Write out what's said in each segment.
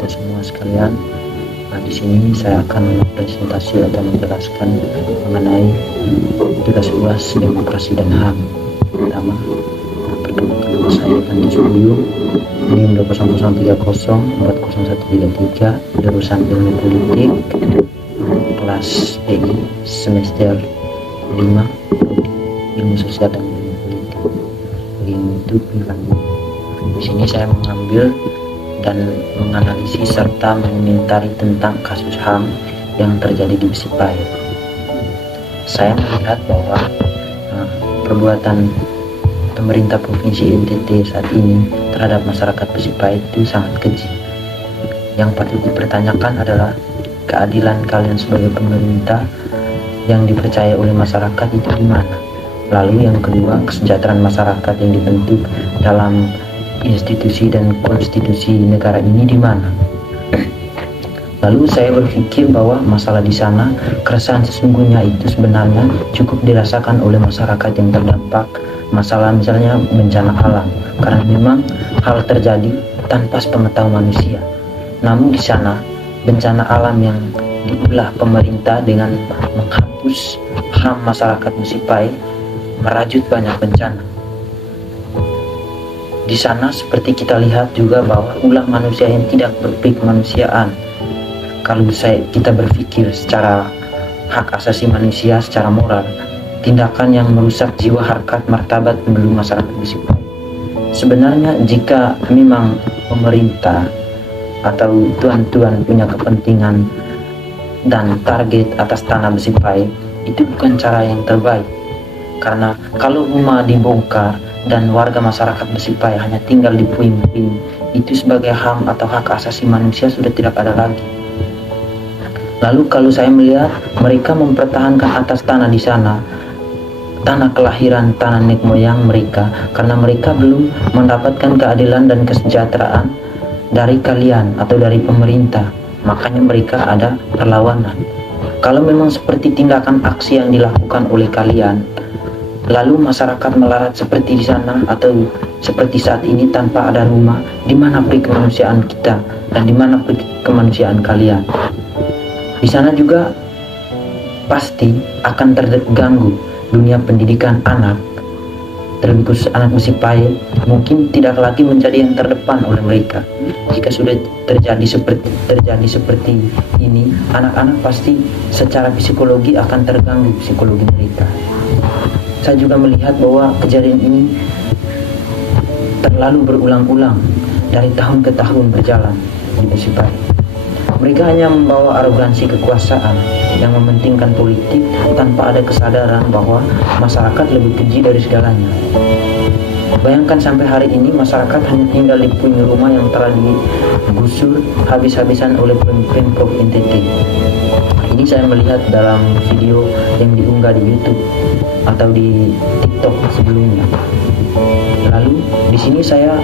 kita semua sekalian. Nah, di sini saya akan presentasi atau menjelaskan mengenai tugas UAS Demokrasi dan HAM. Pertama, kedua saya Panji Subuyu, NIM 20030400133, jurusan Ilmu Politik, kelas EI semester 5, Ilmu Sosial dan Ilmu Politik. Untuk di sini saya mengambil dan menganalisis serta mengomentari tentang kasus HAM yang terjadi di Besipai. Saya melihat bahwa perbuatan pemerintah Provinsi NTT saat ini terhadap masyarakat Besipai itu sangat keji. Yang patut dipertanyakan adalah keadilan kalian sebagai pemerintah yang dipercaya oleh masyarakat itu di mana? Lalu yang kedua, kesejahteraan masyarakat yang dibentuk dalam institusi dan konstitusi negara ini di mana? Lalu saya berpikir bahwa masalah di sana, keresahan sesungguhnya itu sebenarnya cukup dirasakan oleh masyarakat yang terdampak masalah misalnya bencana alam, karena memang hal terjadi tanpa sepengetahuan manusia. Namun di sana bencana alam yang diulah pemerintah dengan menghapus HAM masyarakat Besipai merajut banyak bencana. Di sana seperti kita lihat juga bahwa ulah manusia yang tidak berkemanusiaan. Kalau kita berpikir secara hak asasi manusia, secara moral, tindakan yang merusak jiwa, harkat, martabat penduduk masyarakat Besipai. Sebenarnya jika memang pemerintah atau tuan-tuan punya kepentingan dan target atas tanah Besipai, itu bukan cara yang terbaik. Karena kalau rumah dibongkar dan warga masyarakat Besipai hanya tinggal di puing-puing, itu sebagai HAM atau hak asasi manusia sudah tidak ada lagi. Lalu kalau saya melihat mereka mempertahankan atas tanah di sana, tanah kelahiran, tanah nenek moyang mereka, karena mereka belum mendapatkan keadilan dan kesejahteraan dari kalian atau dari pemerintah, makanya mereka ada perlawanan. Kalau memang seperti tindakan aksi yang dilakukan oleh kalian, lalu masyarakat melarat seperti di sana atau seperti saat ini tanpa ada rumah, di mana peri kemanusiaan kita dan di mana peri kemanusiaan kalian? Di sana juga pasti akan terganggu dunia pendidikan anak, terlebih khusus anak Besipai, mungkin tidak lagi menjadi yang terdepan oleh mereka. Jika sudah terjadi seperti ini, anak-anak pasti secara psikologi akan terganggu psikologi mereka. Saya juga melihat bahwa kejadian ini terlalu berulang-ulang dari tahun ke tahun berjalan di Besipai. Mereka hanya membawa arogansi kekuasaan yang mementingkan politik tanpa ada kesadaran bahwa masyarakat lebih keji dari segalanya. Bayangkan sampai hari ini masyarakat hanya tinggal di puing rumah yang telah digusur habis-habisan oleh Pemprov NTT. Ini saya melihat dalam video yang diunggah di YouTube atau di TikTok sebelumnya. Lalu di sini saya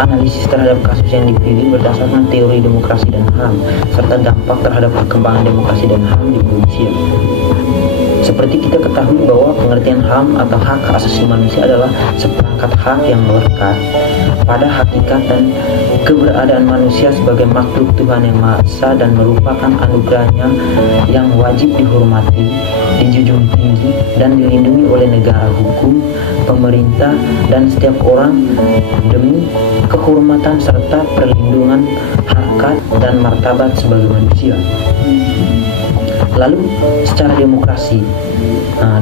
analisis terhadap kasus yang dipilih berdasarkan teori demokrasi dan HAM serta dampak terhadap perkembangan demokrasi dan HAM di Indonesia. Seperti kita ketahui bahwa pengertian HAM atau hak asasi manusia adalah seperangkat hak yang melekat pada hakikat dan keberadaan manusia sebagai makhluk Tuhan yang Maha Esa dan merupakan anugerahnya yang wajib dihormati, dijunjung tinggi dan dilindungi oleh negara hukum, pemerintah, dan setiap orang demi kehormatan serta perlindungan harkat dan martabat sebagai manusia. Lalu secara demokrasi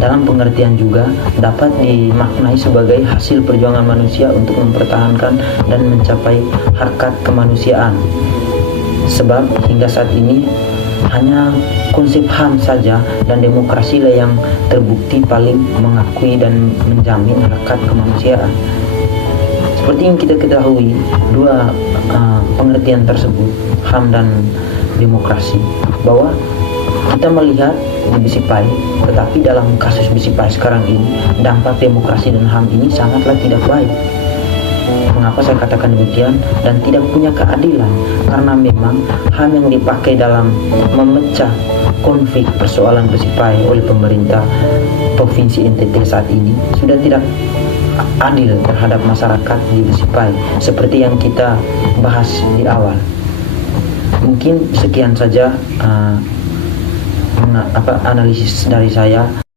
dalam pengertian juga dapat dimaknai sebagai hasil perjuangan manusia untuk mempertahankan dan mencapai harkat kemanusiaan. Sebab hingga saat ini hanya konsep HAM saja dan demokrasi lah yang terbukti paling mengakui dan menjamin harkat kemanusiaan. Seperti yang kita ketahui, dua pengertian tersebut, HAM dan demokrasi, bahwa kita melihat di Besipai, tetapi dalam kasus Besipai sekarang ini, dampak demokrasi dan HAM ini sangatlah tidak baik. Mengapa saya katakan demikian? Dan tidak punya keadilan, karena memang HAM yang dipakai dalam memecah konflik persoalan Besipai oleh pemerintah Provinsi NTT saat ini sudah tidak adil terhadap masyarakat di Besipai, seperti yang kita bahas di awal. Mungkin sekian saja analisis dari saya.